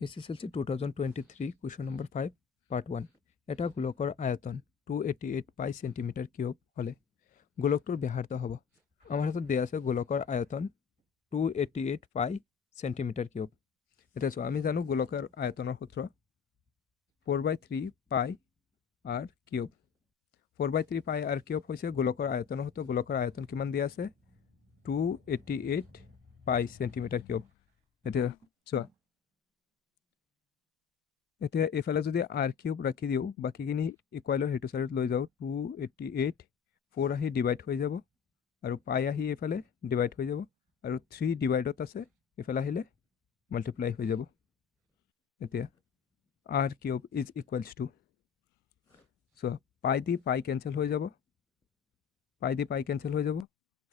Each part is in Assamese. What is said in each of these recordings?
SSLC 2023 question number 5 part 1 এটা গোলকৰ আয়তন 288 পাই সেন্টিমিটাৰ কিউব হলে গোলকটোৰ ব্যাসাৰ্ধ হ'ব আমাৰ হাতত দিয়া আছে গোলকৰ আয়তন 288 পাই সেন্টিমিটাৰ কিউব এটা চোৱা আমি জানো গোলকৰ আয়তনৰ সূত্ৰ 4/3 পাই r কিউব 4/3 পাই r কিউব হৈছে গোলকৰ আয়তনৰ সূত্ৰ গোলকৰ আয়তন কিমান দিয়া আছে 288 পাই সেন্টিমিটাৰ কিউব এটা চোৱা এতিয়া এফালে যদি r কিউব ৰাখি দিও বাকিখিনি ইকুৱেলৰ হেতু সাইডত লৈ যাও 288 4 আহি ডিভাইড হৈ যাব আৰু পাই আহি এফালে ডিভাইড হৈ যাব আৰু 3 ডিভাইডত আছে এফালে আহিলে মাল্টিপ্লাই হৈ যাব এতিয়া r cube is equals to so পাই দি পাই কেনসেল হৈ যাব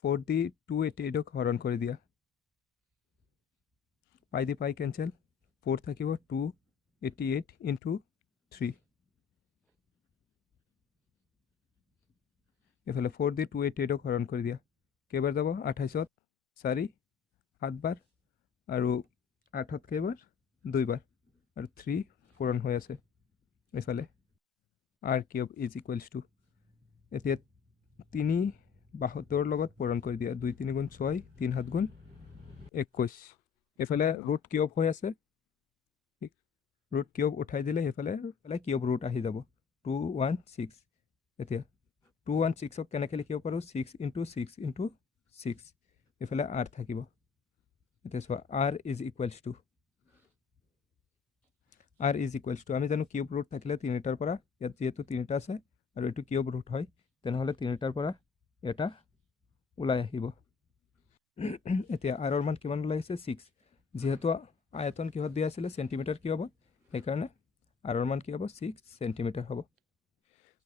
4 দি 288 ক হৰণ কৰি দিয়া পাই দি পাই কেনসেল 4 থাকিব 288 into 3 এফালে 4 দি 288 ক হৰণ কৰি দিয়া কেইবাৰ যাব 28ত 4 7 বাৰ আৰু 8ত কেইবাৰ 2 বাৰ আৰু 3 পূৰণ হৈ আছে এফালে r cube is equals to এতিয়া 3 72 লগত পূৰণ কৰি দিয়া 2 3 গুণ 6 3 7 গুণ 21 এফালে ৰুট কিউব হৈ আছে ৰুট কিউব উঠাই দিলে এফালে কিউব ৰুট আহি যাব 216 এতিয়া 216 ক কেনেকৈ লিখিব পাৰো 6 into 6 into 6 এফালে r থাকিব এতিয়া চোৱা r ইজ ইকুৱেলছ টু আমি জানো কিউব ৰুট থাকিলে 3টাৰ পৰা ইয়াত যেহেতু 3টা আছে আৰু এটো কিউব ৰুট হয় তেনেহলে 3টাৰ পৰা এটা ওলাই আহিব এতিয়া r ৰ মান কিমান ওলাইছে 6 যেহেতু আয়তন কিহত দিয়া আছিল সেন্টিমিটাৰ কিউবত সেই কাৰণে r ৰ মান কি হ'ব 6 সেন্টিমিটাৰ হ'ব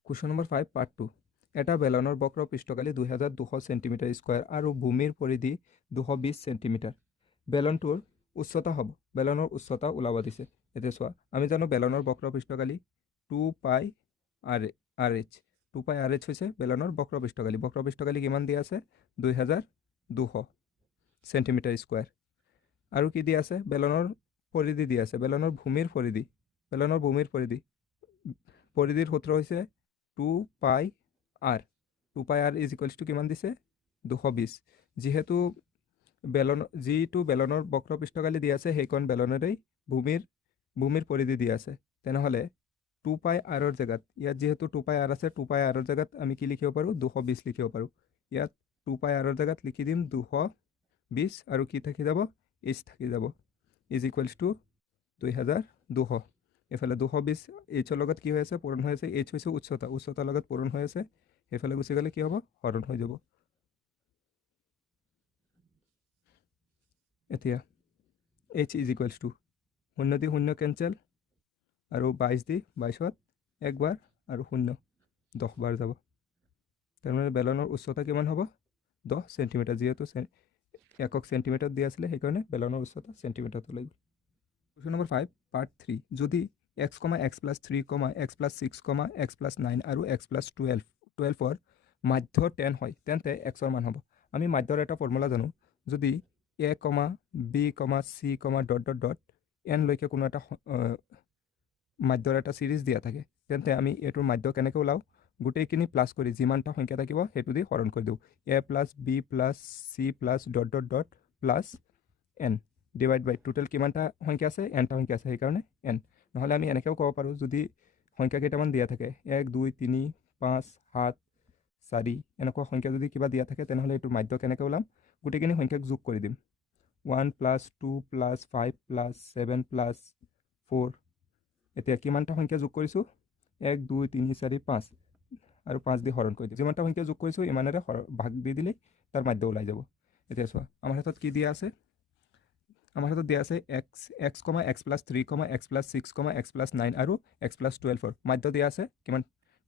কোৱেশ্চন নম্বৰ 5 পাৰ্ট 2 এটা বেলনৰ বক্ৰ পৃষ্ঠকালি 2200 সেন্টিমিটাৰ স্কয়াৰ আৰু ভূমিৰ পৰিধি 220 সেন্টিমিটাৰ বেলনটোৰ উচ্চতা হ'ব বেলনৰ উচ্চতা ওলাব দিছে এতিয়া চোৱা আমি জানো বেলনৰ বক্ৰ পৃষ্ঠকালি 2 পাই rh 2 পাই rh হৈছে বেলনৰ বক্ৰ পৃষ্ঠকালি কিমান দিয়া আছে 2200 সেন্টিমিটাৰ স্কয়াৰ আৰু কি দিয়া আছে বেলনৰ পৰিধি দিয়া আছে বেলনৰ ভূমিৰ পৰিধিৰ সূত্ৰ হৈছে 2 পাই r ইজ ইকুৱেলছ টু কিমান দিছে 220 যেহেতু যিটো বেলনৰ বক্ৰ পৃষ্ঠকালি দিয়া আছে সেইখন বেলনৰেই ভূমিৰ পৰিধি দিয়া আছে তেনেহলে 2 পাই r ৰ জায়গাত ইয়াত যেহেতু 2 পাই r আছে 2 পাই r ৰ জায়গাত আমি কি লিখিব পাৰো 220 লিখিব পাৰো ইয়াত 2 পাই r ৰ জায়গাত লিখি দিম 220 আৰু কি থাকি যাব h থাকি যাব ইজ ইকুৱেলছ টু 2200 এফালে 220 h ৰ লগত কি হৈ আছে পূৰণ হৈ আছে h হৈছে উচ্চতাৰ লগত পূৰণ হৈ আছে এফালে গুচি গলে কি হ'ব হৰণ হৈ যাব এতিয়া h is equals to 0 the 0 cancel আৰু 22 দি 22ত একবাৰ আৰু 0 10 বাৰ যাব তাৰমানে বেলনৰ উচ্চতা কিমান হ'ব 10 সেন্টিমিটাৰ যেহেতু একক সেন্টিমিটাৰ দিয়া আছিল সেইকাৰণে বেলনৰ উচ্চতা সেন্টিমিটাৰত ওলাই গ'ল কোৱেশ্চন নম্বৰ 5 পাৰ্ট 3 যদি x, x plus 3, x plus 6, x plus 9 আৰু x plus 12 ৰ মাধ্য 10 হয় তেন্তে x ৰ মান হ'ব আমি মাধ্যৰ এটা ফৰ্মুলা জানো যদি a, b, c, n লৈকে কোনো এটা মাধ্যৰ এটা সিৰিজ দিয়া থাকে তেন্তে আমি এটোৰ মাধ্য কেনেকৈ ওলাও গোটেইখিনি প্লাস কৰি যিমানটা সংখ্যা থাকিব হেতু দি হৰণ কৰি দিও a plus b plus c plus ... plus n divide by total কিমানটা সংখ্যা আছে nটা সংখ্যা আছে সেই কাৰণে n নহলে আমি এনেকেও ক'ব পাৰো যদি সংখ্যা কেইটামান দিয়া থাকে 1 2 3 5 7 4 এনেকুৱা সংখ্যা যদি কিবা দিয়া থাকে তেনেহলে এটোৰ মাধ্য কেনেকৈ ওলাম গোটেইখিনি সংখ্যাক যোগ কৰি দিম 1 plus 2 plus 5 plus 7 plus 4 এতিয়া কিমানটা সংখ্যা যোগ কৰিছো 1 2 3 4 5 আৰু 5 দি হৰণ কৰি দিম যিমানটা সংখ্যা যোগ কৰিছো ইমানেৰে ভাগ দি দিলে তাৰ মাধ্য ওলাই যাব এতিয়া চোৱা আমাৰ হাতত কি দিয়া আছে আমাৰ হাতত দিয়া আছে x, x plus 3, x plus 6, x plus 9 আৰু x plus 12 ৰ মাধ্য দিয়া আছে কিমান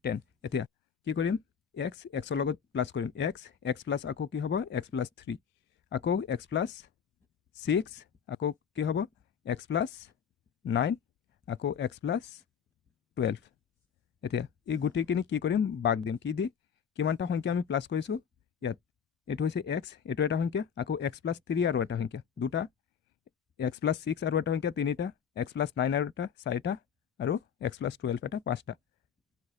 10 এতিয়া কি কৰিম x ৰ লগত প্লাস কৰিম x plus আকৌ কি হ'ব x plus 3 আকৌ x plus 6 আকৌ কি হ'ব x plus 9 আকৌ x plus 12 এতিয়া এই গুটিখিনি কি কৰিম ভাগ দিম কি দি কিমানটা সংখ্যা আমি প্লাস কৰিছো ইয়াত এটো হৈছে x এটো এটা সংখ্যা আকৌ x plus 3 আৰু এটা সংখ্যা দুটা এক্স প্লাছ 6 আৰু এটা সংখ্যা 3টা, এক্স প্লাছ 9 আৰু এটা 4টা, আৰু এক্স প্লাছ 12 এটা 5টা।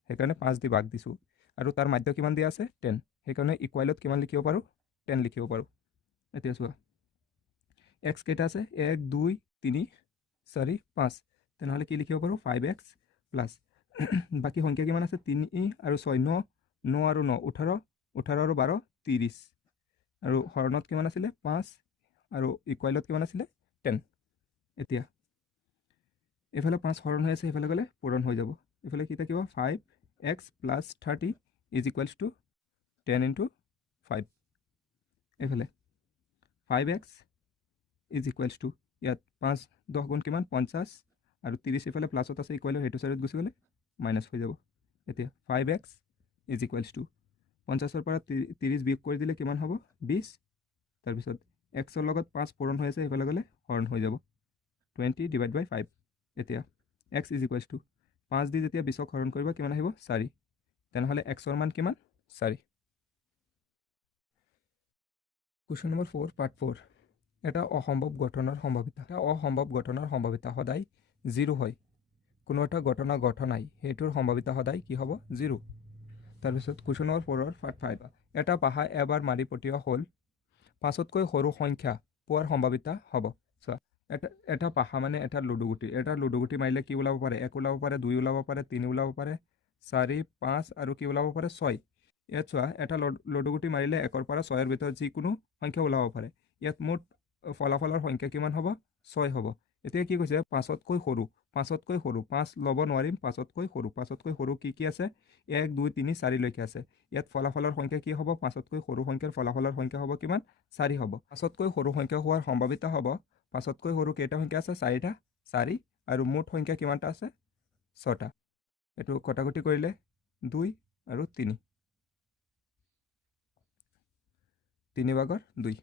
সেইকাৰণে 5 দি ভাগ দিছোঁ। আৰু তাৰ মাধ্য কিমান দিয়া আছে 10, সেইকাৰণে ইকুৱেলত কিমান লিখিব পাৰোঁ 10 লিখিব পাৰোঁ। এতিয়া চোৱা এক্স কেইটা আছে 1 2 3 4 5, তেনেহ'লে কি লিখিব পাৰোঁ 5x প্লাছ বাকী সংখ্যা কিমান আছে 3 আৰু 6 9 আৰু 9 18 18 আৰু 12 30, আৰু হৰণত কিমান আছিলে 5, আৰু ইকুৱেলত কিমান আছিলে 10। এতিয়া এইফালে 5 হৰণ হৈ আছে, সেইফালে গ'লে পূৰণ হৈ যাব। এইফালে কি থাকিব 5x plus 30 is equals to 10 into 5। এইফালে 5x ইজ ইকুৱেলছ টু ইয়াত 5 10 গুণ কিমান 50, আৰু 30 এইফালে প্লাছত আছে ইকুৱেলৰ সেইটো চাইডত গুচি গ'লে মাইনাছ হৈ যাব। এতিয়া 5x ইজ ইকুৱেলছ টু 50ৰ পৰা 30 বিয়োগ কৰি দিলে কিমান হ'ব 20, তাৰপিছত এক্সৰ লগত 5 পূৰণ হৈ আছে, সেইফালে গ'লে হৰণ হৈ যাব 20 ডিভাইড বাই 5। এতিয়া এক্স ইজ ইকুৱেলছ টু 5 দি যেতিয়া 20ক হৰণ কৰিব কিমান আহিব 4, তেনেহ'লে এক্সৰ মান কিমান 4। কুৱেশ্যন নম্বৰ 4 পাৰ্ট 4, এটা অসম্ভৱ ঘটনাৰ সম্ভাৱিতা। এটা অসম্ভৱ ঘটনাৰ সম্ভাৱিতা সদায় 0 হয়। কোনো এটা ঘটনা ঘটা নাই, সেইটোৰ সম্ভাৱিতা সদায় কি হ'ব 0। তাৰপিছত কুৱেশ্যন নম্বৰ 4ৰ পাৰ্ট 5, এটা পাহা এবাৰ মাৰি পঠিওৱা হ'ল 5তকৈ সৰু সংখ্যা পোৱাৰ সম্ভাৱিতা হ'ব। চোৱা এটা পাহা মানে এটা লুডুগুটি, এটা লুডুগুটি মাৰিলে কি ওলাব পাৰে 1 ওলাব পাৰে, 2 ওলাব পাৰে, 3 ওলাব পাৰে, 4 5 আৰু কি ওলাব পাৰে 6। ইয়াত চোৱা এটা লুডুগুটি মাৰিলে 1ৰ পৰা 6ৰ ভিতৰত যিকোনো সংখ্যা ওলাব পাৰে। ইয়াত মুঠ ফলাফলৰ সংখ্যা কিমান হ'ব 6 হ'ব। এতিয়া কি কৈছে 5তকৈ সৰু, 5তকৈ সৰু 5 ল'ব নোৱাৰিম, 5তকৈ সৰু, 5তকৈ সৰু কি কি আছে 1 2 3 4 লৈকে আছে। ইয়াত ফলাফলৰ সংখ্যা কি হ'ব 5তকৈ সৰু সংখ্যাৰ ফলাফলৰ সংখ্যা হ'ব কিমান 4 হ'ব। 5তকৈ সৰু সংখ্যা হোৱাৰ সম্ভাৱিতা হ'ব 5তকৈ সৰু কেইটা সংখ্যা আছে 4টা, 4, আৰু মুঠ সংখ্যা কিমানটা আছে 6টা। এইটো কটাকটি কৰিলে 2 আৰু 3, 3 ভাগৰ 2।